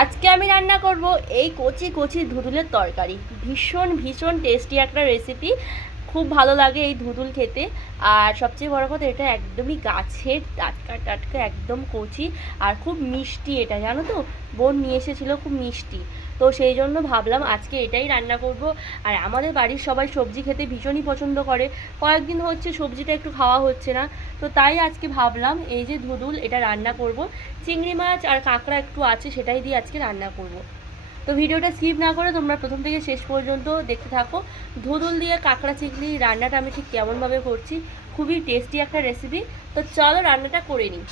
আজকে আমি রান্না করব এই কচি কচি ধুদুলের তরকারি। ভীষণ ভীষণ টেস্টি একটা রেসিপি। খুব ভালো লাগে এই ধুদুল খেতে। আর সবচেয়ে বড় কথা, এটা একদমই গাছের টাটকা টাটকা, একদম কচি। আর খুব মিষ্টি, এটা জানো তো, বোন নিয়ে এসেছিলো, খুব মিষ্টি। তো সেই জন্য ভাবলাম আজকে এটাই রান্না করব। আর আমাদের বাড়ির সবাই সবজি খেতে ভীষণই পছন্দ করে। কয়েকদিন হচ্ছে সবজিটা একটু খাওয়া হচ্ছে না। তো তাই আজকে ভাবলাম এই যে ধুদুল, এটা রান্না করব। চিংড়ি মাছ আর কাঁকড়া একটু আছে, সেটাই দিয়ে আজকে রান্না করব। তো ভিডিওটা স্কিপ না করে তোমরা প্রথম থেকে শেষ পর্যন্ত দেখতে থাকো। ধুদুল দিয়ে কাঁকড়া চিংড়ি রান্নাটা আমি ঠিক কেমনভাবে করছি। খুবই টেস্টি একটা রেসিপি। তো চলো রান্নাটা করে নিই।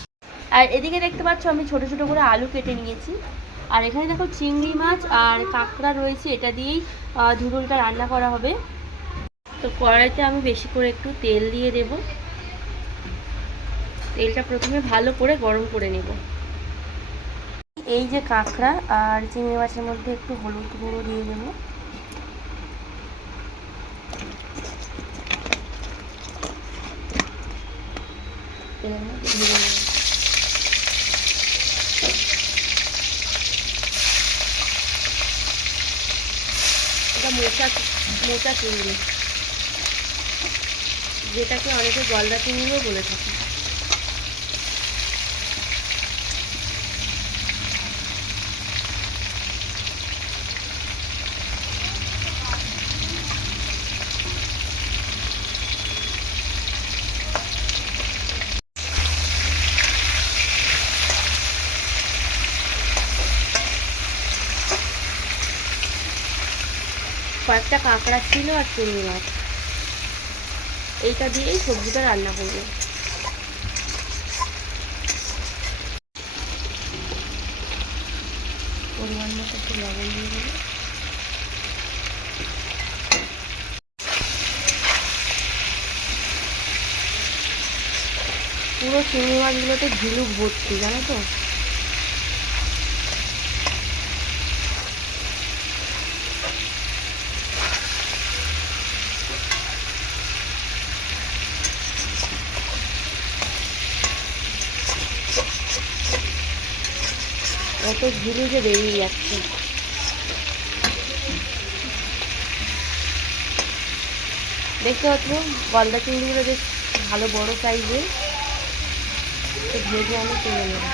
আর এদিকে দেখতে পাচ্ছ আমি ছোটো ছোটো করে আলু কেটে নিয়েছি। আর এখানে দেখো চিংড়ি মাছ আর কাঁকড়া রয়েছে, এটা দিয়েই ধুদুলটা রান্না করা হবে। তো কড়াইতে আমি বেশি করে একটু তেল দিয়ে দেব। তেলটা প্রথমে ভালো করে গরম করে নেব। এই যে কাঁকড়া আর চিংড়ি মাছের মধ্যে একটু হলুদ গুঁড়ো দিয়ে দেব। এর মধ্যে ভেজে নেব। এটা মোচা মোচা চিংড়ি, যেটাকে অনেকে গলদা চিংড়িও বলে থাকে। কয়েকটা কাঁকড়া ছিল আর চিংড়ি মাছ, এইটা দিয়েই সবজিটা রান্না করবো। পরিমাণ মতো একটু লবণ দিয়ে দেবো। পুরো চিংড়ি মাছগুলোতে ঝিনুক ভর্তি, জানো তো। এত ঝিনুক যে বেরিয়ে যাচ্ছে। দেখতে পাচ্ছ গলদা চিংড়িগুলো বেশ ভালো বড় সাইজের। ভেজে আমি তুলে নেব।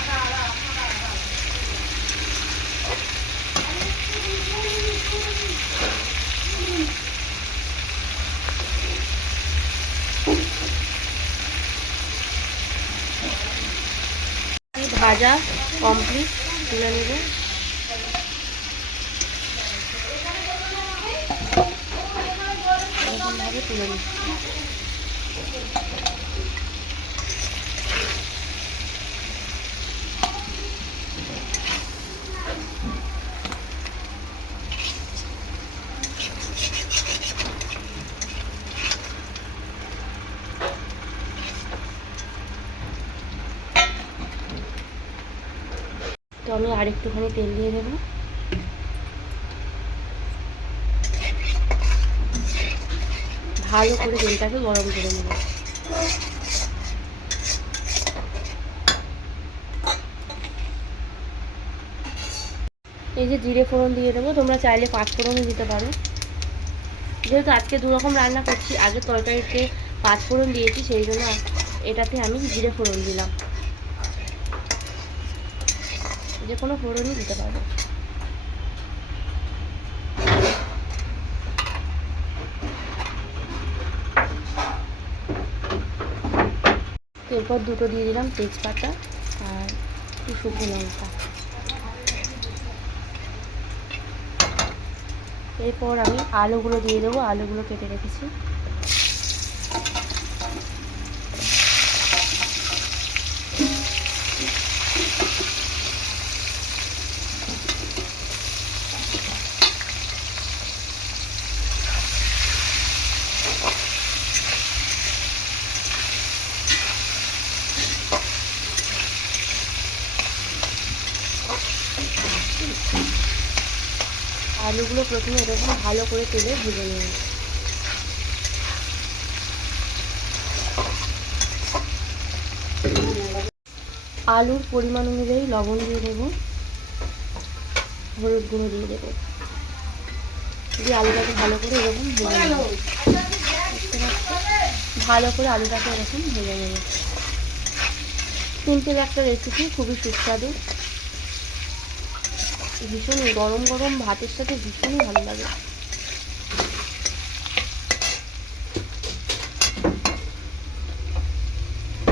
ভাজা কমপ্লিট, তুলে নেব। এরকমভাবে তুলে নিচ্ছি। তো আমি আর একটুখানি তেল দিয়ে দেবো। ভালো করে তেলটাকে গরম করে নেব। এই যে জিরে ফোড়ন দিয়ে দেবো, তোমরা চাইলে পাঁচ ফোড়নও দিতে পারো। যেহেতু আজকে দুরকম রান্না করছি, আগে তরকারিতে পাঁচ ফোড়ন দিয়েছি, সেই জন্য এটাতে আমি জিরে ফোড়ন দিলাম। যে কোনো ফোড়নই দিতে পারো। এরপর দুটো দিয়ে দিলাম তেজপাতা আর একটু শুকনো লঙ্কা। এরপর আমি আলুগুলো দিয়ে দেবো, আলুগুলো কেটে রেখেছি। আলুগুলো প্রথমে এরকম ভালো করে তেলে ভেজে নেব। আলুর পরিমাণ অনুযায়ী লবণ দিয়ে দেবো। হলুদ গুঁড়ো দিয়ে দেবো, দিয়ে আলুটাকে ভালো করে এরকম ভেজে নেবো। ভালো করে আলুটাকে এরকম ভেজে নেবো। সিম্পল একটা রেসিপি, খুবই সুস্বাদু, ভীষণ গরম গরম ভাতের সাথে ভীষণই ভালো লাগে।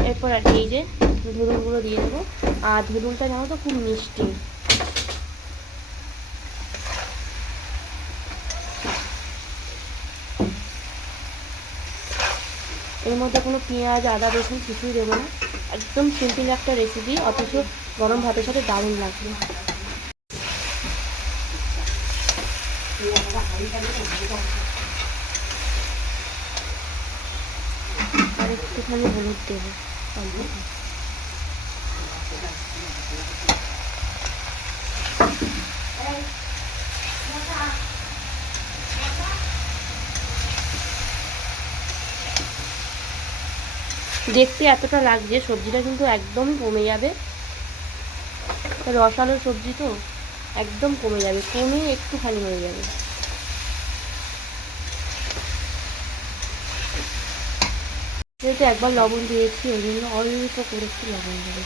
এরপর আর এই যে ধুনুলগুলো দিয়ে দেবো। আর ধুনুলটা জানো তো খুব মিষ্টি। এর মধ্যে কোনো পেঁয়াজ আদা রসুন কিছুই দেবো না, একদম সিম্পল একটা রেসিপি, অথচ গরম ভাতের সাথে দারুণ লাগবে। আর একটুখানি হলুদ দেবো। দেখতে এতটা লাগছে, সবজিটা কিন্তু একদমই কমে যাবে, রসালো সবজি তো একদম কমে যাবে, কমে একটুখানি হয়ে যাবে। যেহেতু একবার লবণ দিয়েছি ওই জন্য অল্প করে একটু লবণ দেবো।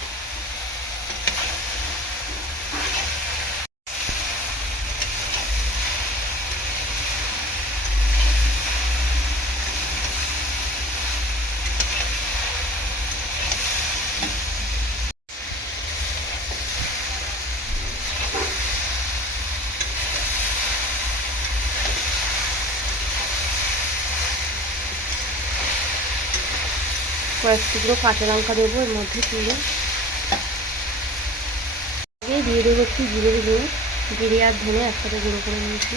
কয়েক টুকরো কাঁচা লঙ্কা দেবো এর মধ্যে তুলে, দিয়ে দেবো একটু জিরে গুঁড়ো, জিরে আর ধনে একসাথে গুঁড়ো করে নিয়েছি,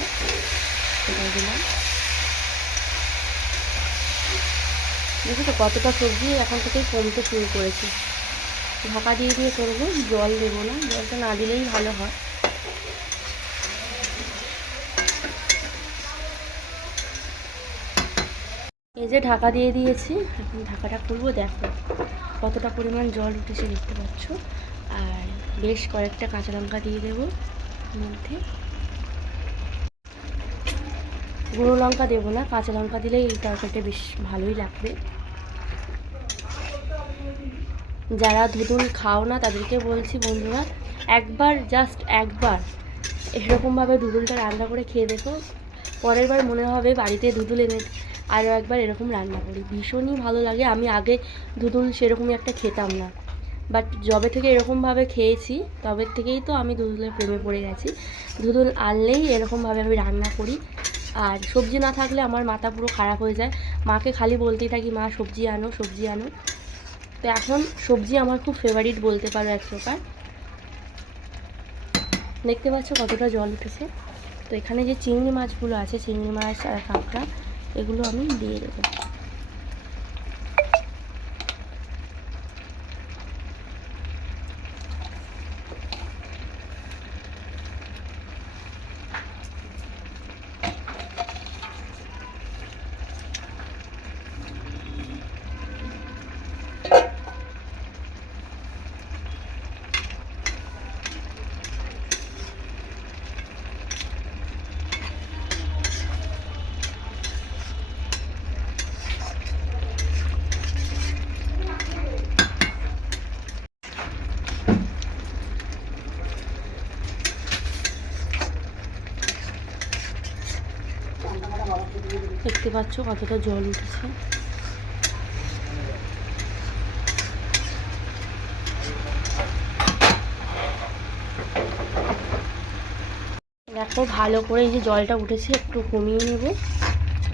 সেটাই দিলাম। দেখো তো কতটা সবজি এখন থেকেই কমতে শুরু করেছি। ঢাকা দিয়ে দিয়ে করবো, জল দেবো না, জলটা না দিলেই ভালো হয়। এই যে ঢাকা দিয়ে দিয়েছি, এখন ঢাকাটা খুলবো, দেখো কতটা পরিমাণ জল উঠেছে দেখতে পাচ্ছ। আর বেশ কয়েকটা কাঁচা লঙ্কা দিয়ে দেবো মধ্যে, গুঁড়ো লঙ্কা দেবো না, কাঁচা লঙ্কা দিলেই এই তরকারিটা বেশ ভালোই লাগবে। যারা ধুতুল খাও না তাদেরকে বলছি বন্ধুরা, একবার জাস্ট একবার এরকমভাবে ধুতুলটা রান্না করে খেয়ে দেখো, পরের বার মনে হবে বাড়িতে ধুতুল এনে আরও একবার এরকম রান্না করি, ভীষণই ভালো লাগে। আমি আগে ধুতুল সেরকমই একটা খেতাম না, বাট যবে থেকে এরকমভাবে খেয়েছি তবে থেকেই তো আমি ধুতুলের প্রেমে পড়ে গেছি। ধুতুল আনলেই এরকমভাবে আমি রান্না করি, আর সবজি না থাকলে আমার মাথা পুরো খারাপ হয়ে যায়, মাকে খালি বলতেই থাকি মা সবজি আনো সবজি আনো। তো এখন সবজি আমার খুব ফেভারিট বলতে পারো এক প্রকার। দেখতে পাচ্ছ কতটা জল উঠেছে। তো এখানে যে চিংড়ি মাছগুলো আছে, চিংড়ি মাছ আর কাঁকড়া, এগুলো আমি দিয়ে দেবো। দেখতে পাচ্ছ কতটা জল উঠেছে। দেখো ভালো করে এই যে জলটা উঠেছে, একটু কমিয়ে নেব।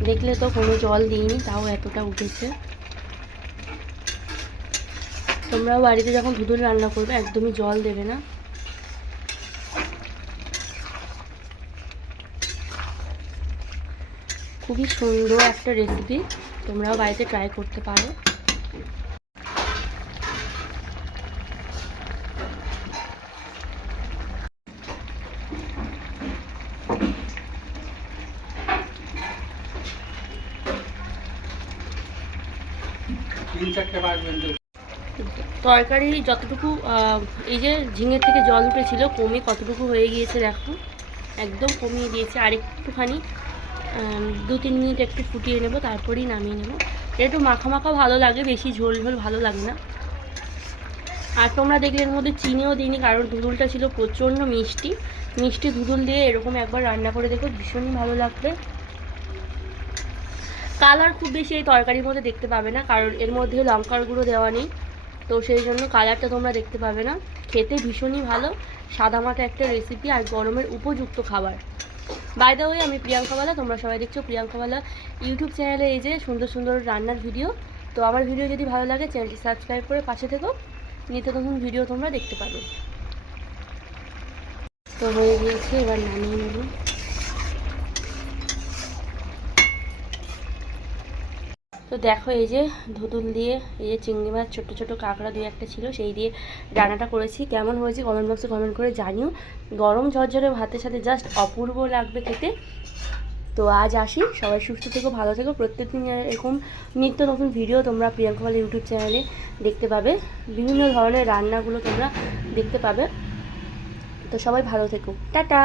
দেখলে তো কোনো জল দিইনি, তাও এতটা উঠেছে। তোমরাও বাড়িতে যখন ধুতুল রান্না করবে একদমই জল দেবে না। খুবই সুন্দর একটা রেসিপি, তোমরাও বাড়িতে ট্রাই করতে পারো। তরকারি যতটুকু এই যে ঝিঙের থেকে জল উঠেছিল কমে কতটুকু হয়ে গিয়েছে দেখো। একদম কমিয়ে দিয়েছি। আর একটুখানি 2-3 মিনিট একটু ফুটিয়ে নেব, তারপরেই নামিয়ে নেব। একটু মাখা মাখা ভালো লাগে, বেশি ঝোল ঝোল ভালো লাগে না। আর তোমরা দেখলে এর মধ্যে চিনিও দিইনি, কারণ ধুদুলটা ছিল প্রচণ্ড মিষ্টি। মিষ্টি ধুদুল দিয়ে এরকম একবার রান্না করে দেখো, ভীষণই ভালো লাগবে। কালার খুব বেশি এই তরকারির মধ্যে দেখতে পাবে না, কারণ এর মধ্যে লঙ্কার গুঁড়ো দেওয়া নেই, তো সেই জন্য কালারটা তোমরা দেখতে পাবে না। খেতে ভীষণই ভালো, সাদামাটা একটা রেসিপি, আর গরমের উপযুক্ত খাবার। বাই দ্য ওয়ে, আমি প্রিয়াঙ্কা বালা, তোমরা সবাই দেখছো প্রিয়াঙ্কা বালা ইউটিউব চ্যানেলে এই যে সুন্দর সুন্দর রান্নার ভিডিও। তো আমার ভিডিও যদি ভালো লাগে চ্যানেলটি সাবস্ক্রাইব করে পাশে থেকো, নিত্য নতুন ভিডিও তোমরা দেখতে পাবে। তো হয়ে গিয়েছে, এবার নামিয়ে নেব। তো দেখো এই যে ধুতুল দিয়ে, এই যে চিংড়ি মাছ, ছোটো ছোটো কাঁকড়া 2-1টা ছিল, সেই দিয়ে রান্নাটা করেছি। কেমন হয়েছে কমেন্ট বক্সে কমেন্ট করে জানিও। গরম ঝরঝরে ভাতের সাথে জাস্ট অপূর্ব লাগবে খেতে। তো আজ আসি, সবাই সুস্থ থেকো, ভালো থেকো। প্রত্যেকদিন এরকম নিত্য নতুন ভিডিও তোমরা প্রিয়াঙ্কা বালা ইউটিউব চ্যানেলে দেখতে পাবে, বিভিন্ন ধরনের রান্নাগুলো তোমরা দেখতে পাবে। তো সবাই ভালো থেকো, টাটা।